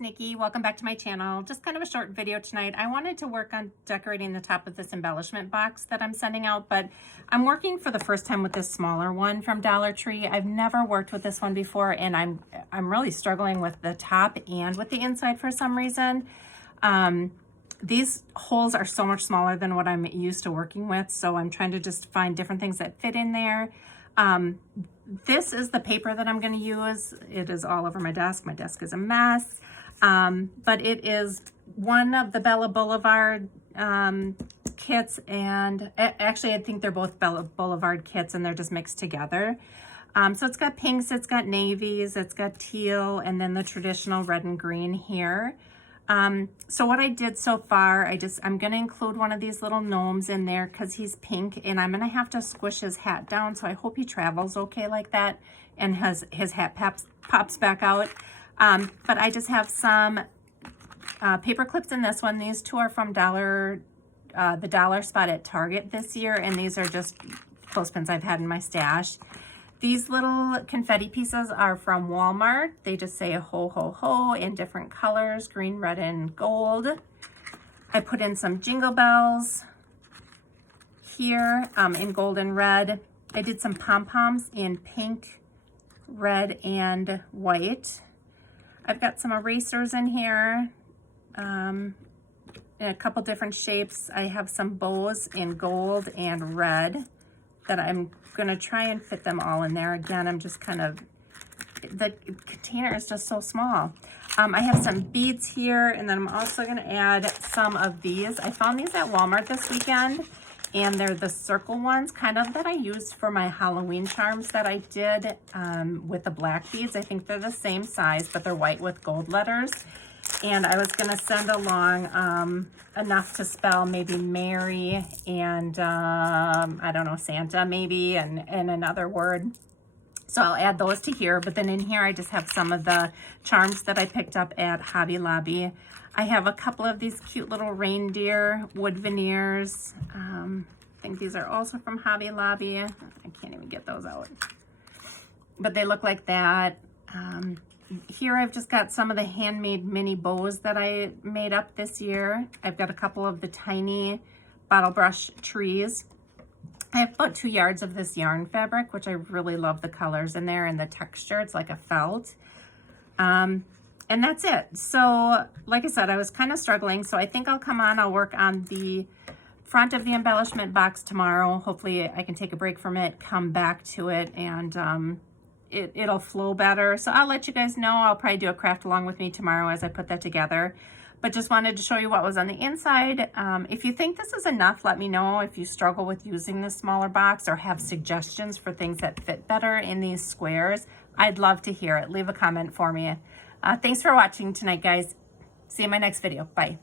it's Nikki. Welcome back to my channel. Just kind of a short video tonight. I wanted to work on decorating the top of this embellishment box that I'm sending out, but I'm working for the first time with this smaller one from Dollar Tree. I've never worked with this one before, and I'm really struggling with the top and with the inside for some reason. These holes are so much smaller than what I'm used to working with, so I'm trying to just find different things that fit in there. This is the paper that I'm going to use. It is all over my desk. My desk is a mess, but it is one of the Bella Boulevard kits, and actually I think they're both Bella Boulevard kits, and they're just mixed together. So it's got pinks, it's got navies, it's got teal, and then the traditional red and green here. So what I did so far, I'm going to include one of these little gnomes in there because he's pink, and I'm going to have to squish his hat down. So I hope he travels okay like that and his hat pops back out. But I just have some paper clips in this one. These two are from the Dollar Spot at Target this year, and these are just clothespins I've had in my stash. These little confetti pieces are from Walmart. They just say ho, ho, ho in different colors, green, red, and gold. I put in some jingle bells here in gold and red. I did some pom-poms in pink, red, and white. I've got some erasers in here in a couple different shapes. I have some bows in gold and red that I'm gonna try and fit them all in there. Again, I'm just the container is just so small. I have some beads here, and then I'm also gonna add some of these. I found these at Walmart this weekend, and they're the circle ones, kind of that I used for my Halloween charms that I did with the black beads. I think they're the same size, but they're white with gold letters. And I was gonna send along enough to spell maybe Mary and I don't know, Santa maybe, and another word. So I'll add those to here, but then in here I just have some of the charms that I picked up at Hobby Lobby. I have a couple of these cute little reindeer wood veneers. I think these are also from Hobby Lobby. I can't even get those out, but they look like that. Here I've just got some of the handmade mini bows that I made up this year. I've got a couple of the tiny bottle brush trees. I have about 2 yards of this yarn fabric, which I really love the colors in there and the texture. It's like a felt. And that's it. So like I said, I was kind of struggling. So I think I'll come on, I'll work on the front of the embellishment box tomorrow. Hopefully I can take a break from it, come back to it, and it'll flow better. So I'll let you guys know. I'll probably do a craft along with me tomorrow as I put that together. But just wanted to show you what was on the inside. If you think this is enough, let me know. If you struggle with using this smaller box or have suggestions for things that fit better in these squares, I'd love to hear it. Leave a comment for me. Thanks for watching tonight, guys. See you in my next video. Bye.